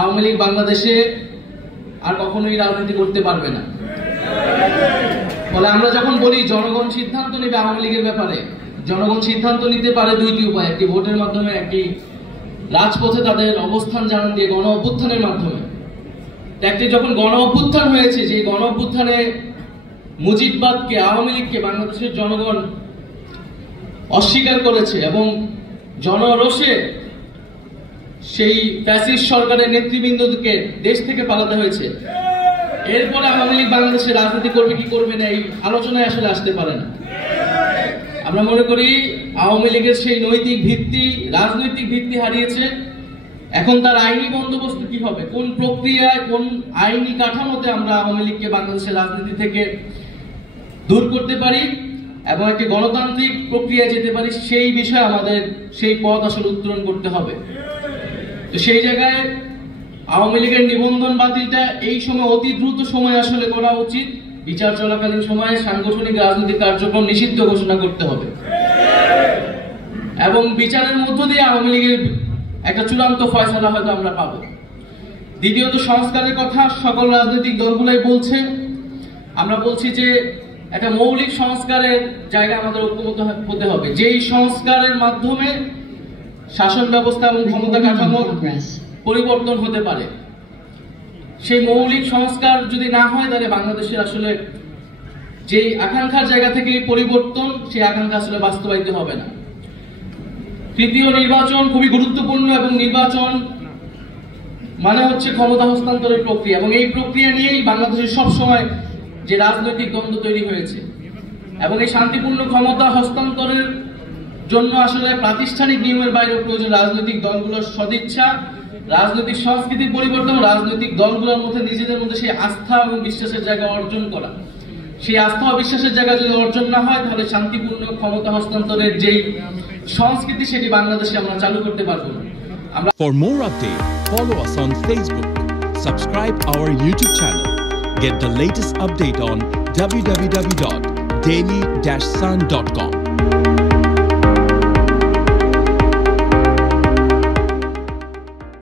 আওয়ামী লীগ বাংলাদেশে আর কখনোই রাজনীতি করতে পারবে না। ফলে আমরা যখন বলি জনগণ সিদ্ধান্ত নেবে আওয়ামী লীগের ব্যাপারে, জনগণ সিদ্ধান্ত নিতে পারে দুইটি উপায়, একটি ভোটের মাধ্যমে, একটি রাজপথে তাদের অবস্থান জানান দিয়ে গণ অভ্যুত্থানের মাধ্যমে। একটি যখন গণ অভ্যুত্থান হয়েছে, যে গণ অভ্যুত্থানে মুজিববাদকে, আওয়ামী লীগকে বাংলাদেশের জনগণ অস্বীকার করেছে এবং জনরোষে সেই ফ্যাসিস্ট সরকারের নেতৃবৃন্দকে দেশ থেকে পালাতে হয়েছে। এরপরে আওয়ামী লীগ বাংলাদেশে রাজনীতি করবে কি করবে না এই আলোচনায় আসলে আসতে পারে না। আমরা মনে করি আওয়ামী লীগের সেই নৈতিক ভিত্তি, রাজনৈতিক ভিত্তি হারিয়েছে। এখন তার আইনি বন্দোবস্ত কি হবে, কোন প্রক্রিয়ায়, কোন আইনি কাঠামোতে আমরা আওয়ামী লীগকে বাংলাদেশের রাজনীতি থেকে দূর করতে পারি এবং একটি গণতান্ত্রিক প্রক্রিয়ায় যেতে পারি, সেই বিষয়ে আমাদের সেই পথ আসলে উত্তরণ করতে হবে। তো সেই জায়গায় আওয়ামী লীগের নিবন্ধন বাতিলটা এই সময় অতি দ্রুত সময় আসলে করা উচিত। বিচার চলাকালীন সময়ে সাংগঠনিক রাজনৈতিক কার্যক্রম নিষিদ্ধ ঘোষণা করতে হবে এবং বিচারের মধ্য দিয়ে আওয়ামী লীগের একটা চূড়ান্ত ফয়সালা হয়তো আমরা পাবো। দ্বিতীয়ত, সংস্কারের কথা সকল রাজনৈতিক দলগুলাই বলছে। আমরা বলছি যে একটা মৌলিক সংস্কারের জায়গায় আমাদের ঐক্যবদ্ধ হতে হবে, যেই সংস্কারের মাধ্যমে শাসন ব্যবস্থা এবং ক্ষমতা কাঠামোর পরিবর্তন হতে পারে। সেই মৌলিক সংস্কার যদি না হয়, তাহলে বাংলাদেশের আসলে যে আকাঙ্ক্ষার জায়গা থেকে পরিবর্তন, সেই আকাঙ্ক্ষা আসলে বাস্তবায়িত হবে না। তৃতীয়, নির্বাচন খুবই গুরুত্বপূর্ণ এবং নির্বাচন মানে হচ্ছে ক্ষমতা হস্তান্তরের প্রক্রিয়া এবং এই প্রক্রিয়া নিয়েই বাংলাদেশের সবসময় যে রাজনৈতিক দ্বন্দ্ব তৈরি হয়েছে এবং এই শান্তিপূর্ণ ক্ষমতা হস্তান্তরের জন্য আসলে প্রাতিষ্ঠানিক নিয়মের বাইরেও প্রয়োজন রাজনৈতিক দলগুলোর সদিচ্ছা, রাজনৈতিক সংস্কৃতির পরিবর্তন, রাজনৈতিক দলগুলোর মধ্যে নিজেদের মধ্যে সেই আস্থা এবং বিশ্বাসের জায়গা অর্জন করা। সেই আস্থা ও বিশ্বাসের জায়গা যদি অর্জন না হয়, তাহলে শান্তিপূর্ণ ক্ষমতা হস্তান্তরের যেই সংস্কৃতি, সেটি বাংলাদেশে আমরা চালু করতে পারবো না। For more updates, follow us on Facebook, subscribe our YouTube channel, get the latest update on www.daily-sun.com.